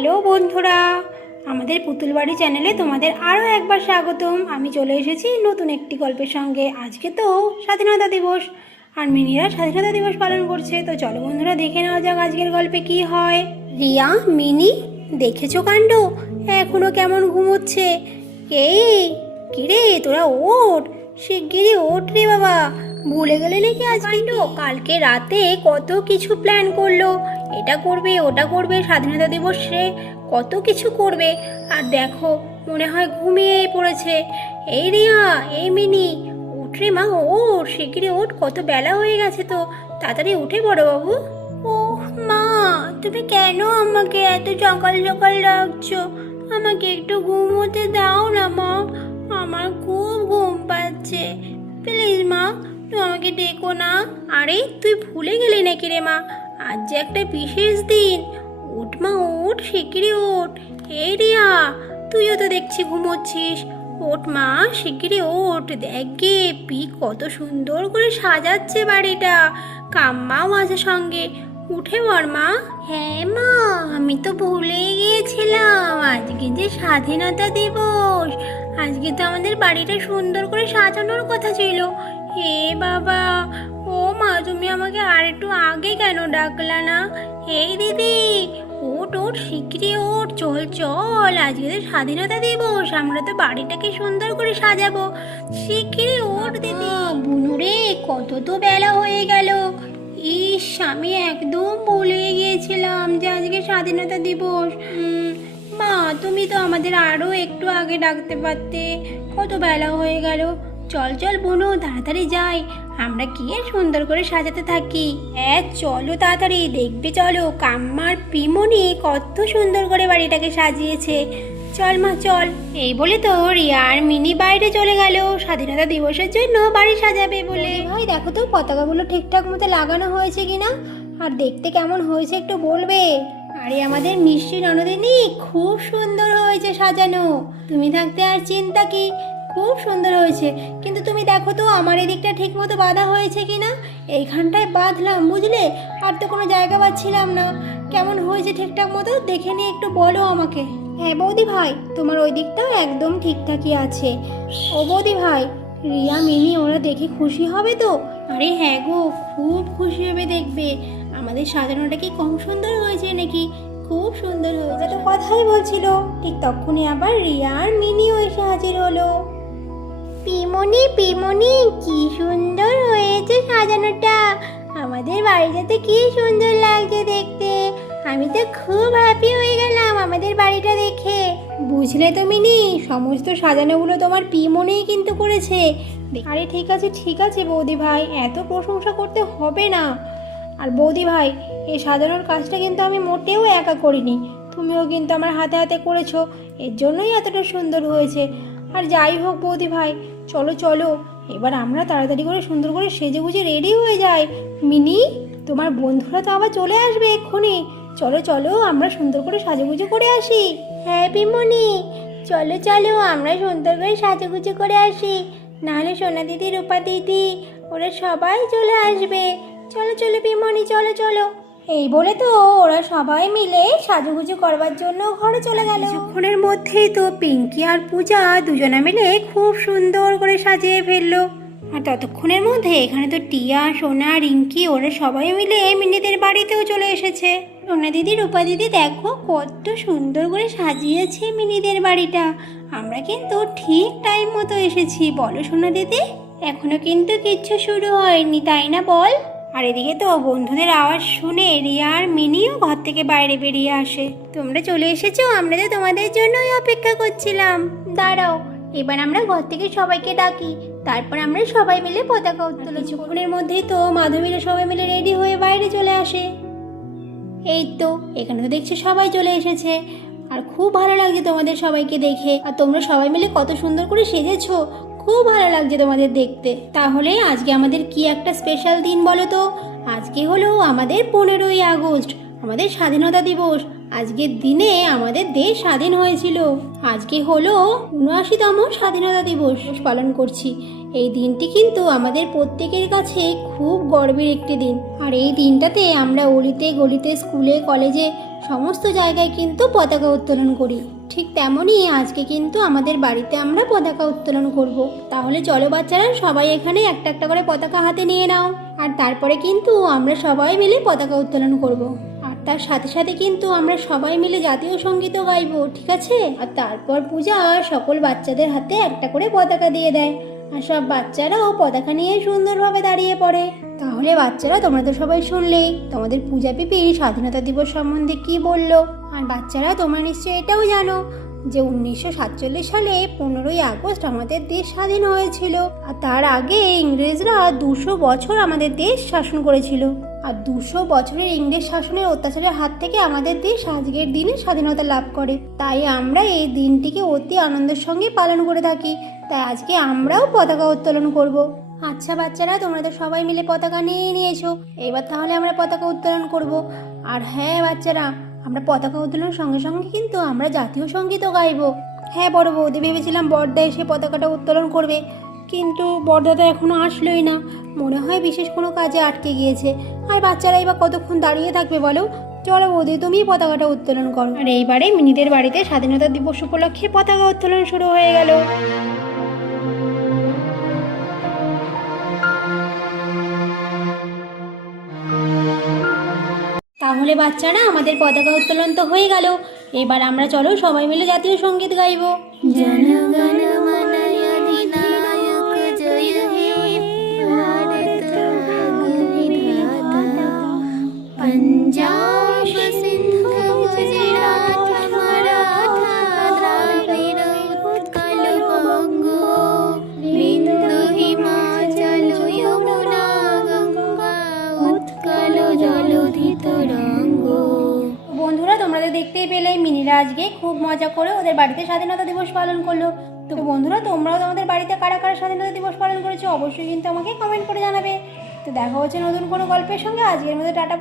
Hello বন্ধুরা, আমাদের পুতুল বাড়ি চ্যানেলে তোমাদের আরও একবার স্বাগতম। আমি চলে এসেছি নতুন একটি গল্পের সঙ্গে। আজকে তো স্বাধীনতা দিবস, আর মিনিরা স্বাধীনতা দিবস পালন করছে। তো চলো বন্ধুরা, দেখে নেওয়া যাক আজকের গল্পে কি হয়। রিয়া, মিনি, দেখেছো কাণ্ড? এখনো কেমন ঘুমোচ্ছে। এই কিরে, তোরা ওঠ, শিগগিরই ওঠ রে বাবা। ভুলে গেলে নাকি আজ কাণ্ড? কালকে রাতে কত কিছু প্ল্যান করলো, এটা করবে ওটা করবে, স্বাধীনতা দিবসে কত কিছু করবে, আর দেখো মনে হয় ঘুমিয়েই পড়েছে। এই রিয়া, এই মিনি, ওঠ রে মা, ওঠ, শিগগিরই ওঠ, কত বেলা হয়ে গেছে তো, তাড়াতাড়ি উঠে পড়ো বাবু। ও মা, তুমি কেন আমাকে এত সকাল সকাল ডাকছো? আমাকে একটু ঘুমোতে দাও না মা, আমার খুব ঘুম পাচ্ছে। প্লিজ মা, তুই আমাকে ডেকো না। আরে তুই ভুলে গেলি নাকি রে মা? আজ যে একটা বিশেষ দিন। ওঠ মা, ওঠ, শিগগিরই ওঠ। এই রিয়া, তুইও তো দেখছি ঘুমোচ্ছিস। ওঠ মা, শিগগিরই ওঠ। দেখ গে, পি কত সুন্দর করে সাজাচ্ছে বাড়িটা, কাম্মাও আছে সঙ্গে। উঠে পড় মা। হ্যাঁ মা, আমি তো ভুলেই গিয়েছিলাম, আজকে যে স্বাধীনতা দিবস। আজকে তো আমাদের বাড়িটা সুন্দর করে সাজানোর কথা ছিল। হে বাবা, ও মা, তুমি আমাকে আর একটু আগে কেন ডাকলা না? এই দিদি, ওঠ ওঠ, শিগগিরই ওঠ, চল চল, আজকে তো স্বাধীনতা দিবস, আমরা তো বাড়িটাকে সুন্দর করে সাজাবো। শিগগিরই ওঠ দিদি। বুনুরে, কত তো বেলা হয়ে গেল। ইস, আমি একদম ভুলে গিয়েছিলাম যে আজকে স্বাধীনতা দিবস। মা, তুমি তো আমাদের আরও একটু আগে ডাকতে পারতে, কত বেলা হয়ে গেল। চল চল বুনু, তাড়াতাড়ি যাই, আমরা গিয়ে সুন্দর করে সাজাতে থাকি। হ্যাঁ চলো তাড়াতাড়ি, দেখবে চলো কাম্মার পিমনি কত সুন্দর করে বাড়িটাকে সাজিয়েছে। চল মা চল। এই বলে তো রিয়া আর মিনি বাইরে চলে গেল স্বাধীনতা দিবসের জন্য বাড়ি সাজাবে বলে। ভাই দেখো তো পতাকাগুলো ঠিকঠাক মতো লাগানো হয়েছে কিনা, আর দেখতে কেমন হয়েছে একটু বলবে। আরে আমাদের মিষ্টি ননদিনী, খুব সুন্দর হয়েছে সাজানো, তুমি থাকতে আর চিন্তা কি, খুব সুন্দর হয়েছে। কিন্তু তুমি দেখো তো আমার এদিকটা ঠিক মতো বাঁধা হয়েছে কিনা। এইখানটায় বাঁধলাম বুঝলে, আর তো কোনো জায়গা পাচ্ছিলাম না। কেমন হয়েছে ঠিকঠাক মতো দেখে নিয়ে একটু বলো আমাকে। হ্যাঁ বৌদি ভাই, তোমার ওই দিকটাও একদম ঠিকঠাকই আছে। ও বৌদি ভাই, রিয়া মিনি ওরা দেখে খুশি হবে তো? আরে হ্যাঁ গো, খুব খুশি হবে দেখবে। আমাদের সাজানোটা কি কম সুন্দর হয়েছে নাকি? খুব সুন্দর হয়েছে। তো কথাই বলছিল, ঠিক তখনই আবার রিয়া আর মিনিও এসে হাজির হলো। পিমনি পিমনি, কি সুন্দর হয়েছে সাজানোটা, আমাদের বাড়িটাতে কি সুন্দর লাগছে দেখতে। আমি তো খুব হ্যাপি হয়ে গেলাম আমাদের বাড়িটা দেখে। বুঝলে তো মিনি, সমস্ত সাজানোগুলো তোমার পিমনিই কিন্তু করেছে। আরে ঠিক আছে বৌদি ভাই, এত প্রশংসা করতে হবে না। আর বৌদি ভাই, এই সাজানোর কাজটা কিন্তু আমি মোটেও একা করিনি, তুমিও কিন্তু আমার হাতে হাতে করেছো, এর জন্যই এতটা সুন্দর হয়েছে। আর যাই হোক বৌদি ভাই, চলো চলো, এবার আমরা তাড়াতাড়ি করে সুন্দর করে সেজে গুজে রেডি হয়ে যাই। মিনি, তোমার বন্ধুরা তো আবার চলে আসবে এক্ষুনি, চলো চলো, আমরা সুন্দর করে সাজুগুজু করে আসি। হ্যাঁ পিমনি, চলো চলো, আমরা সুন্দর করে সাজুগুজু করে আসি, নাহলে সোনা দিদি, রূপা দিদি, ওরা সবাই চলে আসবে। চলো চলো পিমনি, চলো চলো। এই বলে তো ওরা সবাই মিলে সাজুগুজু করবার জন্য ঘরে চলে গেল। কিছুক্ষণের মধ্যেই তো পিঙ্কি আর পূজা দুজনে মিলে খুব সুন্দর করে সাজিয়ে ফেললো। আর ততক্ষণের মধ্যে এখানে তো টিয়া, সোনা, রিঙ্কি, ওরা সবাই মিলে মিনিদের বাড়িতেও চলে এসেছে। সোনা দিদি, রূপা দিদি, দেখো কত সুন্দর করে সাজিয়েছে মিনিদের বাড়িটা। আমরা কিন্তু ঠিক টাইম মতো এসেছি, বলো সোনা দিদি? এখনো কিন্তু কিচ্ছু শুরু হয়নি, তাই না বল? আর এদিকে তো বন্ধুদের আওয়াজ শুনে রিয়া আর মিনিও ঘর থেকে বাইরে বেরিয়ে আসে। তোমরা চলে এসেছো, আমরা তো তোমাদের জন্যই অপেক্ষা করছিলাম। দাঁড়াও, এবার আমরা ঘর থেকে সবাইকে ডাকি, তারপর আমরা সবাই মিলে পতাকা উত্তোলন। কিছুক্ষণের মধ্যেই তো মাধবীরা সবাই মিলে রেডি হয়ে বাইরে চলে আসে। এই তো এখানে তো দেখছি সবাই চলে এসেছে, আর খুব ভালো লাগছে তোমাদের সবাইকে দেখে। আর তোমরা সবাই মিলে কত সুন্দর করে সেজেছো, খুব ভালো লাগছে তোমাদের দেখতে। তাহলে আজকে আমাদের কি একটা স্পেশাল দিন বলো তো? আজকে হলো আমাদের 15ই আগস্ট, আমাদের স্বাধীনতা দিবস। আজকের দিনে আমাদের দেশ স্বাধীন হয়েছিল। আজকে হলো ৭৯তম স্বাধীনতা দিবস পালন করছি। এই দিনটি কিন্তু আমাদের প্রত্যেকের কাছে খুব গর্বের একটি দিন। আর এই দিনটাতে আমরা অলিতে গলিতে, স্কুলে কলেজে সমস্ত জায়গায় কিন্তু পতাকা উত্তোলন করি। ঠিক তেমনই আজকে কিন্তু আমাদের বাড়িতে আমরা পতাকা উত্তোলন করব। তাহলে চলো বাচ্চারা, সবাই এখানে একটা একটা করে পতাকা হাতে নিয়ে নাও, আর তারপরে কিন্তু আমরা সবাই মিলে পতাকা উত্তোলন করব। আর তার সাথে সাথে কিন্তু আমরা সবাই মিলে জাতীয় সঙ্গীতও গাইবো, ঠিক আছে? আর তারপর পূজা সকল বাচ্চাদের হাতে একটা করে পতাকা দিয়ে দেয়, আর সব বাচ্চারাও পতাকা নিয়ে সুন্দরভাবে দাঁড়িয়ে পড়ে। তাহলে বাচ্চারা, তোমরা তো সবাই শুনলেই তোমাদের পূজা পিপি স্বাধীনতা দিবস সম্বন্ধে কি বললো। আর বাচ্চারা, তোমরা নিশ্চয়ই এটাও জানো যে 1947 সালে 15ই আগস্ট আমাদের দেশ স্বাধীন হয়েছিল। আর তার আগে ইংরেজরা 200 বছর আমাদের দেশ শাসন করেছিল। আর 200 বছরের ইংরেজ শাসনের অত্যাচারের হাত থেকে আমাদের দেশ আজকের দিনে স্বাধীনতা লাভ করে। তাই আমরা এই দিনটিকে অতি আনন্দের সঙ্গে পালন করে থাকি। তাই আজকে আমরাও পতাকা উত্তোলন করব। আচ্ছা বাচ্চারা, তোমরা তো সবাই মিলে পতাকা নিয়ে নিয়েছো, এবার তাহলে আমরা পতাকা উত্তোলন করব। আর হ্যাঁ বাচ্চারা, আমরা পতাকা উত্তোলনের সঙ্গে সঙ্গে কিন্তু আমরা জাতীয় সঙ্গীতও গাইবো। হ্যাঁ বড় বৌদি, ভেবেছিলাম বড়দা এসে পতাকাটা উত্তোলন করবে, কিন্তু বড়দা তো এখনো আসলোই না। মনে হয় বিশেষ কোনো কাজে আটকে গিয়েছে। আর বাচ্চারা এবার কতক্ষণ দাঁড়িয়ে থাকবে বলো? চলো বৌদি, তুমিই পতাকাটা উত্তোলন করো। আর এইবারে মিনিদের বাড়িতে স্বাধীনতা দিবস উপলক্ষে পতাকা উত্তোলন শুরু হয়ে গেল। তাহলে বাচ্চারা, আমাদের পতাকা উত্তোলন তো হয়ে গেল। এবার আমরা চলো সবাই মিলে জাতীয় সঙ্গীত গাইবো। জনগণ মন অধিনায়ক জয় হে ভারত ভাগ্য বিধাতা पंजाब सिंध गुजरात मराठा द्राविड़ उत्कल बंग बिंदु हिमाचल यमुना गंगा उत्कल जलधि तरंग। বন্ধুরা, তোমরা তো দেখতেই পেলে মিনিরা আজকে খুব মজা করে ওদের বাড়িতে স্বাধীনতা দিবস পালন করলো। তো বন্ধুরা, তোমরাও তোমাদের বাড়িতে কারা কারা স্বাধীনতা দিবস পালন করেছো অবশ্যই কিন্তু আমাকে কমেন্ট করে জানাবে। তো দেখা হচ্ছে নতুন কোনো গল্পের সঙ্গে। আজকের মতো টাটা।